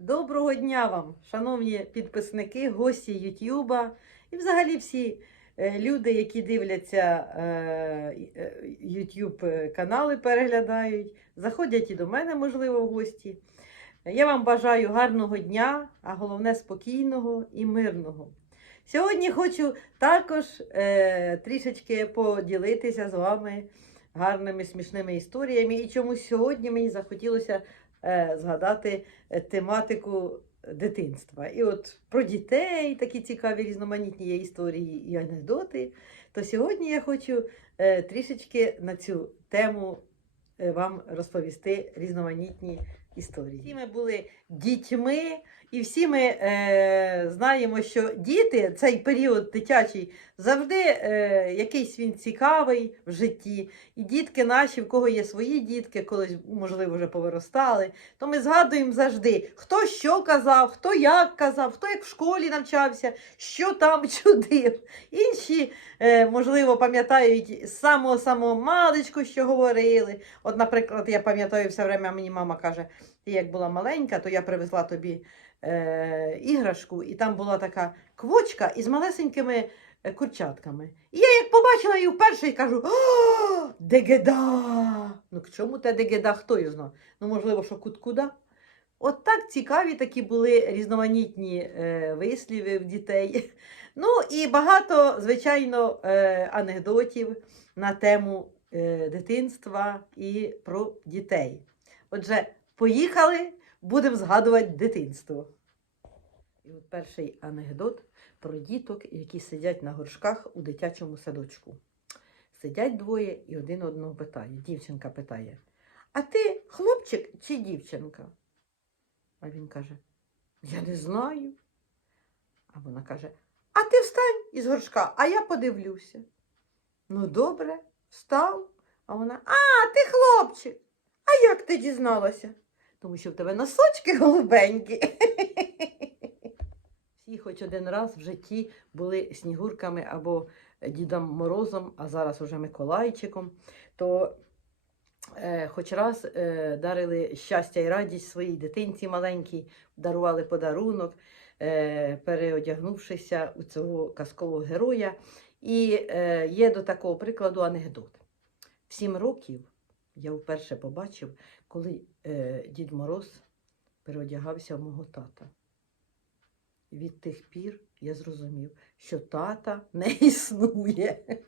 Доброго дня вам, шановні підписники, гості Ютуба і взагалі всі е, люди, які дивляться е, YouTube канали, переглядають, заходять і до мене, можливо, в гості. Я вам бажаю гарного дня, а головне спокійного і мирного. Сьогодні хочу також е, трішечки поділитися з вами гарними смішними історіями. І чомусь сьогодні мені захотілося е, згадати е, тематику дитинства. І от про дітей такі цікаві різноманітні є історії і анекдоти. То сьогодні я хочу е, трішечки на цю тему е, вам розповісти різноманітні історії. Всі ми були дітьми, і всі ми е, знаємо, що діти, цей період дитячий, завжди е, якийсь він цікавий в житті. І дітки наші, в кого є свої дітки, колись, можливо, вже повиростали, то ми згадуємо завжди, хто що казав, хто як казав, хто як в школі навчався, що там чудив. Інші, е, можливо, пам'ятають з самого самого маличку, що говорили. От, наприклад, я пам'ятаю все время, мені мама каже, ти як була маленька, то я привезла тобі е, іграшку, і там була така квочка із малесенькими е, курчатками. І я як побачила її вперше і кажу: О, дегеда! Ну к чому те дегеда? Хто його знає? Ну, можливо, що кут-куда? От так цікаві такі були різноманітні е, висліви в дітей. Ну і багато, звичайно, е, анекдотів на тему е, дитинства і про дітей. Отже, поїхали, будемо згадувати дитинство. І от перший анекдот про діток, які сидять на горшках у дитячому садочку. Сидять двоє і один одного питає. Дівчинка питає: А ти хлопчик чи дівчинка? А він каже: Я не знаю. А вона каже: А ти встань із горшка, а я подивлюся. Ну, добре, встав. А вона: А, ти хлопчик. А як ти дізналася? Тому що в тебе носочки голубенькі. Всі хоч один раз в житті були снігурками або Дідом Морозом, а зараз уже Миколайчиком, то е, хоч раз е, дарили щастя і радість своїй дитинці маленькій, дарували подарунок, е, переодягнувшися у цього казкового героя. І е, є до такого прикладу анекдот. В сім років я вперше побачив, коли е, Дід Мороз переодягався в мого тата. Від тих пір я зрозумів, що тата не існує.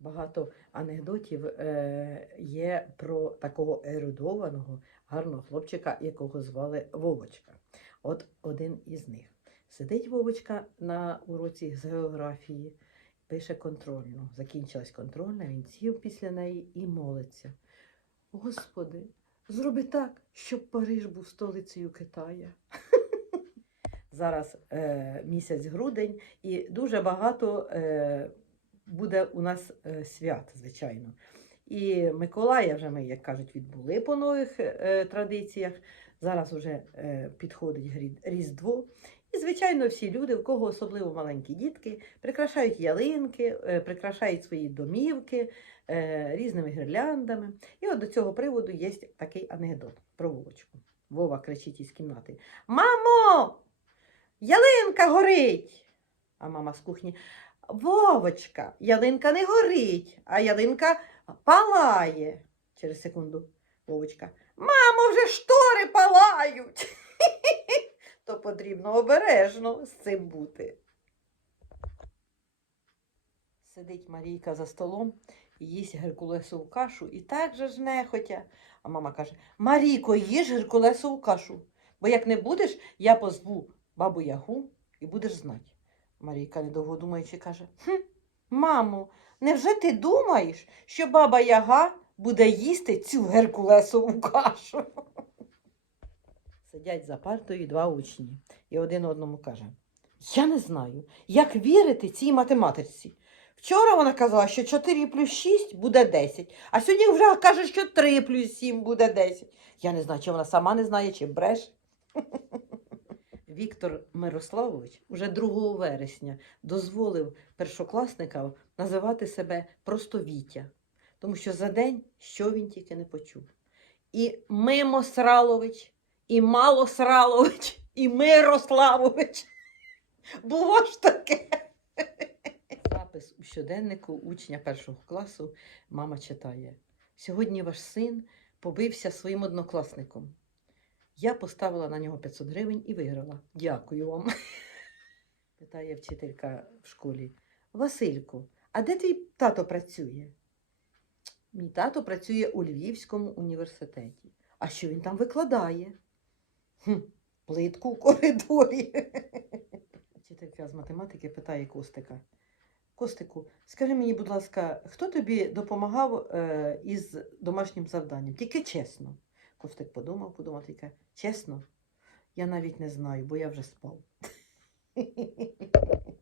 Багато анекдотів е, є про такого ерудованого, гарного хлопчика, якого звали Вовочка. От один із них. Сидить Вовочка на уроці з географії, пише контрольну. Закінчилась контрольна, він сів після неї і молиться. Господи, зроби так, щоб Париж був столицею Китая. Зараз е, місяць грудень, і дуже багато е, буде у нас е, свят, звичайно. І Миколая вже ми, як кажуть, відбули по нових е, традиціях. Зараз вже е, підходить Різдво. І, звичайно, всі люди, в кого особливо маленькі дітки, прикрашають ялинки, е, прикрашають свої домівки е, різними гірляндами. І от до цього приводу є такий анекдот про Вовочку. Вова кричить із кімнати: Мамо! Ялинка горить! А мама з кухні. Вовочка, ялинка не горить, а ялинка палає. Через секунду Вовочка. Мамо, вже штори палають. Потрібно обережно з цим бути. Сидить Марійка за столом і їсть геркулесову кашу і так же ж нехотя. А мама каже: Марійко, їж геркулесову кашу, бо як не будеш, я позву бабу Ягу і будеш знати. Марійка, недовго думаючи, каже: Хм, мамо, невже ти думаєш, що баба Яга буде їсти цю геркулесову кашу? Сидять за партою два учні, і один одному каже: Я не знаю, як вірити цій математиці. Вчора вона казала, що 4 плюс 6 буде 10, а сьогодні вже каже, що 3 плюс 7 буде 10. Я не знаю, чи вона сама не знає, чи бреше. Віктор Мирославович уже 2 вересня дозволив першокласникам називати себе просто Вітя, тому що за день що він тільки не почув. І Мимо Сралович і Малосралович, і Мирославович. Було ж таке. Запис у щоденнику учня першого класу мама читає. Сьогодні ваш син побився своїм однокласником. Я поставила на нього 500 гривень і виграла. Дякую вам. Питає вчителька в школі. Васильку, а де твій тато працює? Мій тато працює у Львівському університеті. А що він там викладає? Плитку у коридорі. Вчителька з математики питає Костика. Костику, скажи мені, будь ласка, хто тобі допомагав е, із домашнім завданням? Тільки чесно. Костик подумав, подумав, тільки чесно, я навіть не знаю, бо я вже спав.